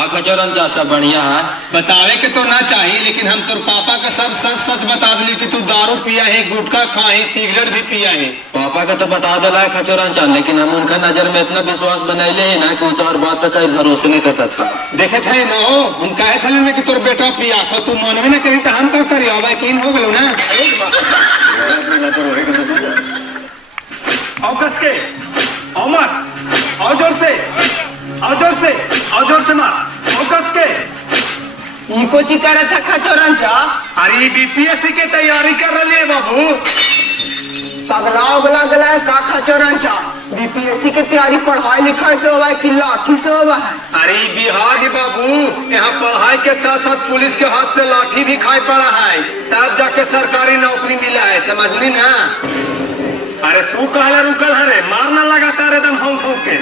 हाँ खचौरन चाचा बढ़िया है। बतावे के तो ना चाहिए, लेकिन हम तोर पापा का सब सच सच बता दिली कि तू दारू पिया है, गुटखा खाए, सिगरेट भी पिया है। पापा का तो बता दिला है खचौरन चाचा, लेकिन हम उनका नजर में इतना विश्वास बनाइले है ना कि वो तो हर बात पे कहीं भरोसे नहीं करता था। देखे थे ना हो, हम कहे थे ना कि तोर बेटा पिया को तू मनवे ना करी तो हम का करी, अब यकीन हो गलो ना। आओ कस के, आओ मार, आओ जोर से, आओ जोर से, आओ जोर से मार, आओ कस के। इको ची करे था खचौरन चा? अरे बीपीएससी के तैयारी कर रही है बाबू। पगला उगला गला है का खचौरन चा? बीपीएससी की तैयारी पढ़ाई लिखाई से हुआ है कि लाठी से हुआ है? अरे बिहार है बाबू, यहाँ पढ़ाई के साथ साथ पुलिस के हाथ से लाठी भी खाई पड़ा है, तब जाके सरकारी नौकरी मिला है, समझली ना। अरे तू कहला रुकल है रे, मारना लगातार एकदम भौंक भौंक के।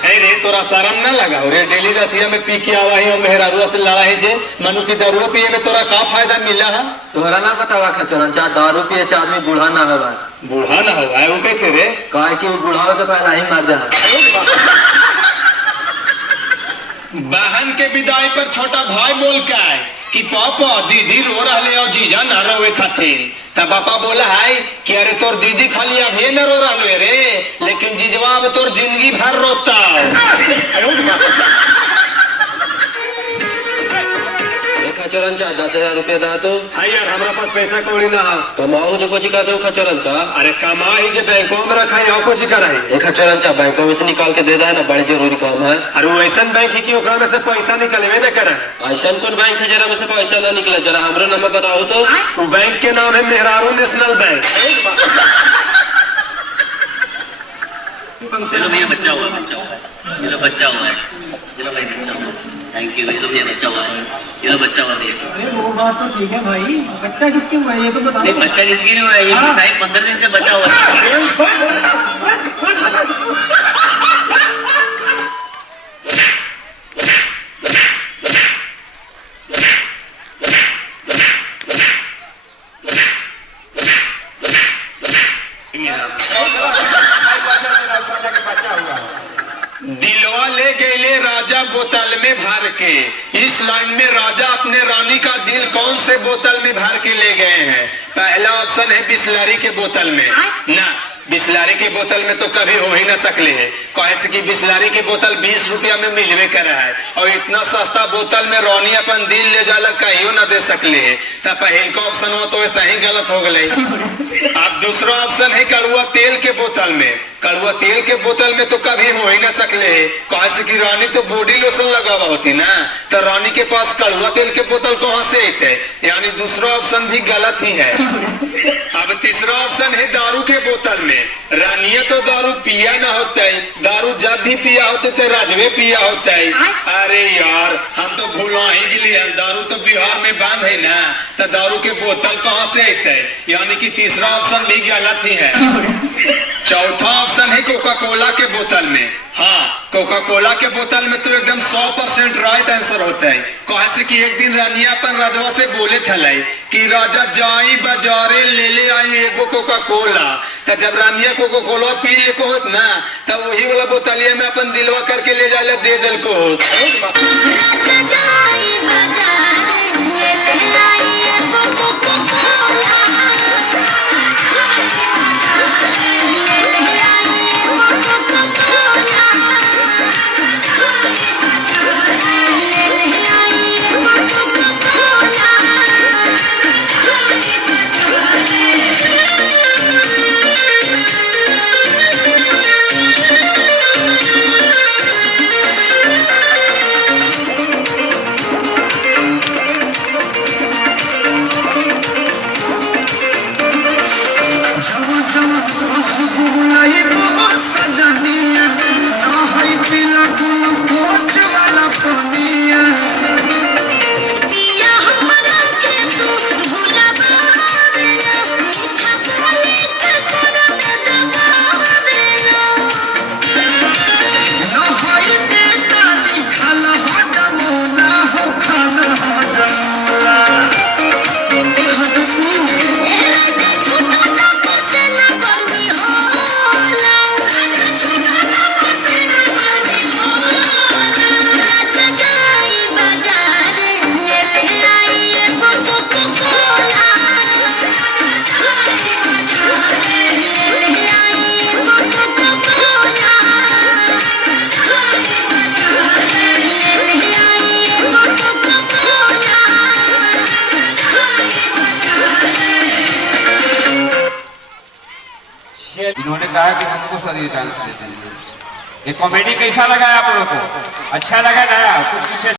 अरे तोरा शर्म ना लगा रे, डेली रतिया में पी के आवा है और मेहरारुआ से लड़ा है जे, मनु की दारू पिए में तोरा का फायदा मिला है? तोहरा ना बतावा खचौरन चाचा, दारू पिए से आदमी बूढ़ा ना होगा। बूढ़ा ना होगा वो कैसे रे? काहे कि बूढ़ा हो तो पहला ही मार दे। बहन के विदाई पर छोटा भाई बोल के आए कि पापा दीदी रो रहे और जीजा न रोए खातिर, तब पापा बोला है कि अरे तोर दीदी खाली अभी न रो रहे रे, लेकिन जीजवा अब तोर जिंदगी भर रोता। खचौरन चाचा 10,000 रुपया दा तो। हाँ यार हमारा पास पैसा कौड़ी ना है। कमाओ जो कुछ का दो खचौरन चाचा। अरे कमा ही जो बैंकों में रखा है, कुछ करा है। खचौरन चाचा बैंकों में से निकाल के दे दा है ना, बड़ी जरूरी काम है। अरे वो ऐसा बैंक है कि ओकरा में से पैसा निकलवे न करे। ऐसा कौन बैंक है जरा में से पैसा ना निकले? जरा हमारा नंबर बताओ तो। वो बैंक के नाम है मेहरारू नेशनल बैंक। चलो भैया बच्चा हुआ, ये लो बच्चा हुआ है, ये लो भाई बच्चा हुआ, थैंक यू। ये लो भैया बच्चा हुआ है, ये लो बच्चा हुआ भैया। अरे वो बात तो ठीक है भाई, बच्चा किसके हुआ है ये तो बता। नहीं बच्चा किसकी नहीं हुआ है, ये 15 दिन से बच्चा हुआ है। दिलवा ले गए राजा बोतल में भर के, इस लाइन में राजा अपने रानी का दिल कौन से बोतल में भर के ले गए हैं? पहला ऑप्शन है बिस्लरी के बोतल में ना, बिस्लरी के बोतल में तो कभी हो ही ना सकले है, कहे कि बिस्लरी के बोतल 20 रुपया में मिलवे करा है, और इतना सस्ता बोतल में रानी अपन दिल ले जाला कहियो ना दे सकले है। तब पहल का ऑप्शन हो तो ऐसा ही गलत हो गए। अब दूसरा ऑप्शन है कड़ुआ तेल के बोतल में, कड़ुआ तेल के बोतल में तो कभी हो ही ना सकले है, कहे कि रानी तो बॉडी लोशन लगावा होती ना, तो रानी के पास कड़ुआ तेल के बोतल कहाँ से आते? यानी दूसरा ऑप्शन भी गलत ही है। अब तीसरा ऑप्शन है दारू के बोतल में, रानिया तो दारू पिया ना होता है, दारू जब भी पिया होते तो राजवे पिया होता है। अरे यार हम तो भूला ही गिली है, दारू तो बिहार में बंद है ना, तो दारू के बोतल कहाँ से आते है? यानी कि तीसरा ऑप्शन भी गलत ही है। चौथा ऑप्शन है कोका कोला के बोतल में, हाँ कोका कोला के बोतल में तो एकदम 100% राइट आंसर होता है। कहे कि एक दिन रानिया अपन राजवा से बोले थे कि राजा जाई बाजारे ले आई एगो कोका कोला, तो जब रानिया कोका कोला पी ले को होत ना, तब वही वाला बोतलिया में अपन दिलवा करके ले जाले दे दिल को होत। इन्होंने कहा कि हमको सर ये डांस देते हैं। ये कॉमेडी कैसा लगा आप लोगों को? अच्छा लगा ना? कुछ